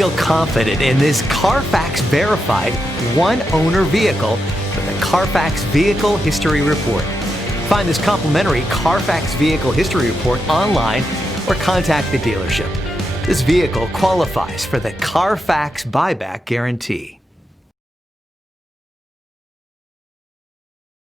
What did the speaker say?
Feel confident in this Carfax verified one-owner vehicle with a Carfax Vehicle History Report. Find this complimentary Carfax Vehicle History Report online or contact the dealership. This vehicle qualifies for the Carfax Buyback Guarantee.